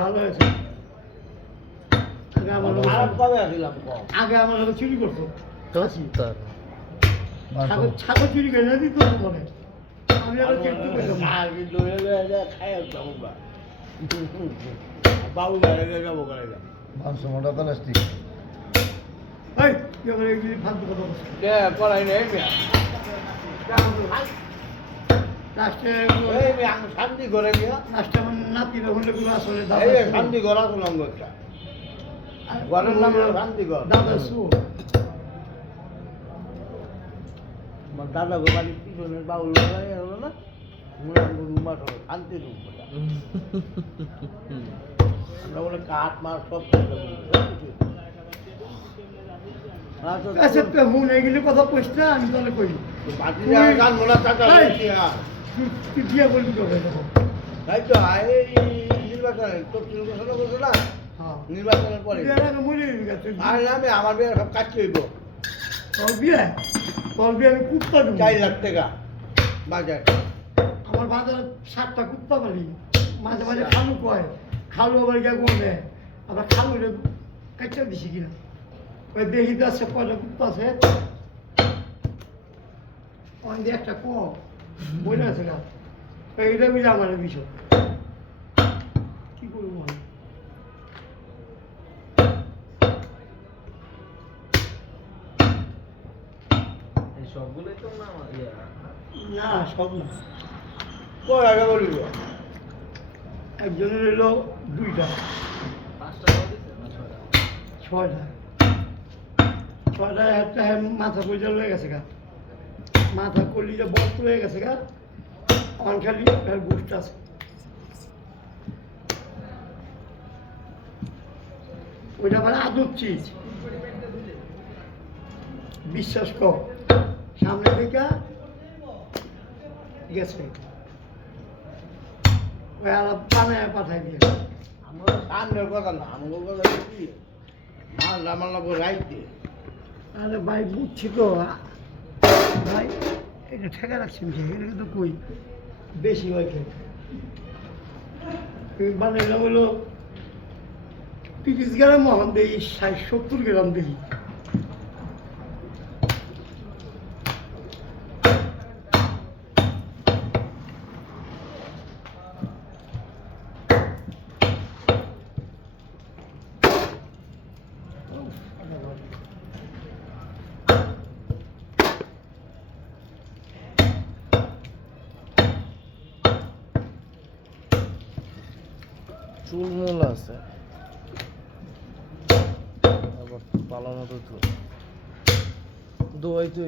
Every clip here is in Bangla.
ভালো হয়েছে। আগে আমার চুরি করতো ছাগল চুরি করে না দিত মনে আমি বাবু যাবো মাংস মোটা তো নাস্তি ফালতু কথা করাই নেই শান্তি করে লাস্টে আমার নাতিরা হলে গুলো আসলে শান্তি করা তো নাম একটা ঘরের নাম শান্তি ঘর দাদা সু আমার দাদা গো বাড়ির পিছনের বাউল হলো না রুম আসলো শান্তি রুম আমরা বলে কাঠ মাছ সব আচ্ছা হুন এগুলি কথা কইস না আমি তাহলে কই গান মোলা টাকা তুই বিয়ে বলবি কবে তাই তো নির্বাচনে তোর ঘোষণা করছো না নির্বাচনের পরে আর আমি আমার বিয়ে সব কাজ করব তোর বিয়ে আমি কুত্তা দেবো 4 লাখ টাকা বাজার আমার বাজারে 7টা কুত্তা পালি মাঝে মাঝে খালু কয় খালু আবার গিয়ে করবে আবার খালু কাটতে দিছি কিনা ওই দেখিতে আছে কয়টা কুত্তা আছে অনেক একটা কম বলে আছে না এইটা বুঝে আমার বিষয় কি করবো সবগুলোই তো না সব না কয় আগে বলিব একজনের এলো 2টা 6টা একটা মাথা পয়সা লয়ে গেছে গা মাথা করলি যে বস্ত হয়ে গেছে গা অনখালি গোষ্ঠ আছে ওইটা মানে আদর চিজ বিশ্বাস কর সামনে থেকে গেছে ওই আলাপ বানায় পাঠাই দিয়ে আমার সামনের কথা না আমার কথা কি আমার রাইতে আরে ভাই বুঝছি তো ভাই এটা ঠেকা রাখছেন যে এটা কিন্তু কই বেশি হয় খেয়ে মানে এটা হলো 30 গ্রাম মহন দেই 60-70 গ্রাম দেই চুলমুল আছে আবার পালানো তো দোয়াই তো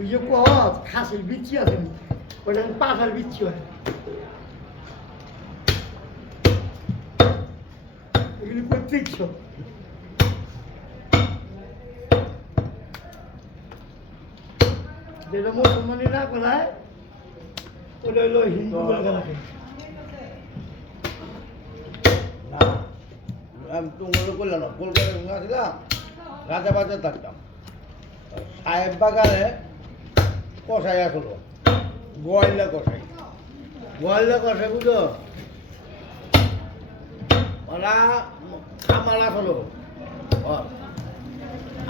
ওই যে কত খাসির বিচ্ছি আছে ওটা পাঠার বিচ্ছি হয় এগুলি করতে ইচ্ছ যেটা মুসলমানি না করায় ওটা হলো হিন্দু রাখে না আমি তোমার করলাম না কলকাতায় আসলাম রাজা বাজার থাকতাম সাহেব বাগানে কষাই আসলো গোয়াল্লা কষাই বুঝো ওরা খামার আসলো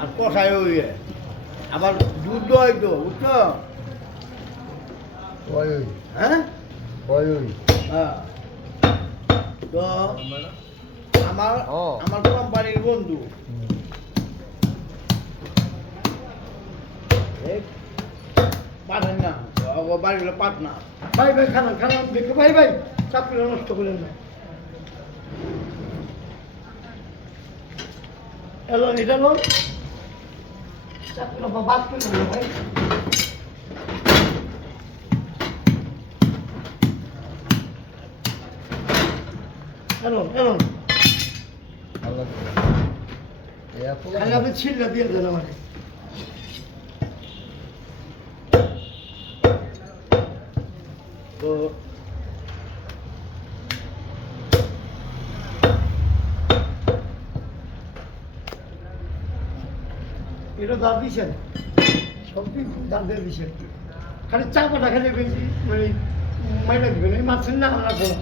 আর কষাই হইয়ে আবার দুধ হইতো বুঝছো হ্যাঁ হ্যাঁ তো আমার কোম্পানির বন্ধু পাঠান না বাড়িগুলো পাটনা ভাই খানা দেখো ভাই চাকরিটা নষ্ট করলেন না এলো এটা লোন বাদ করে দেবো ভাই। এরম এরম ভালো লাগছে এত খালি আপনি ছিলটা দিয়ে দেন আমাকে। তো এটা দাঁত দিছেন সব দাঁত দিয়ে দিছেন খালি চাপাটা খালি বেশি মানে মাইটা দিবেন এই মাছের না রাখবো না